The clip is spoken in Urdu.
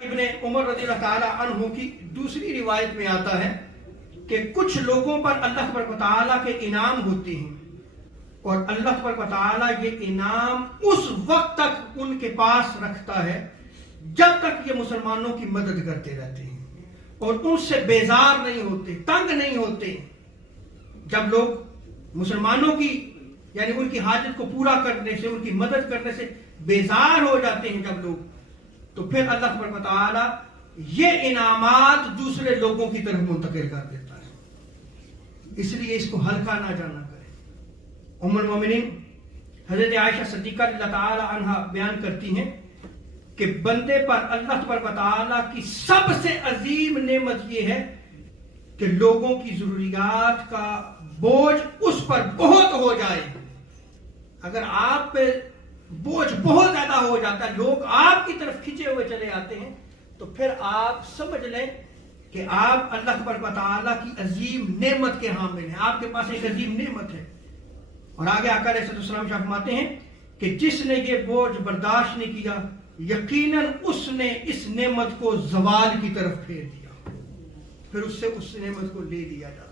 ابن عمر رضی اللہ تعالی عنہ کی دوسری روایت میں آتا ہے کہ کچھ لوگوں پر اللہ تبارک و تعالیٰ کے انعام ہوتے ہیں اور اللہ تبارک و تعالیٰ یہ انعام اس وقت تک ان کے پاس رکھتا ہے جب تک یہ مسلمانوں کی مدد کرتے رہتے ہیں اور ان سے بیزار نہیں ہوتے، تنگ نہیں ہوتے۔ جب لوگ مسلمانوں کی یعنی ان کی حاجت کو پورا کرنے سے، ان کی مدد کرنے سے بیزار ہو جاتے ہیں جب لوگ، تو پھر اللہ تبارک و تعالیٰ یہ انعامات دوسرے لوگوں کی طرف منتقل کر دیتا ہے۔ اس لیے اس کو ہلکا نہ جانا کرے۔ ام المومنین حضرت عائشہ صدیقہ رضی اللہ تعالی عنہا بیان کرتی ہیں کہ بندے پر اللہ تبارک و تعالیٰ کی سب سے عظیم نعمت یہ ہے کہ لوگوں کی ضروریات کا بوجھ اس پر بہت ہو جائے۔ اگر آپ پہ بوجھ بہت زیادہ ہو جاتا ہے، لوگ آپ کی طرف کھینچے ہوئے چلے آتے ہیں، تو پھر آپ سمجھ لیں کہ آپ اللہ تبارک و تعالیٰ کی عظیم نعمت کے حامل ہیں، آپ کے پاس ایک عظیم نعمت ہے۔ اور آگے آقا علیہ السلام فرماتے ہیں کہ جس نے یہ بوجھ برداشت نہیں کیا، یقیناً اس نے اس نعمت کو زوال کی طرف پھیر دیا، پھر اس سے اس نعمت کو لے لیا جاتا۔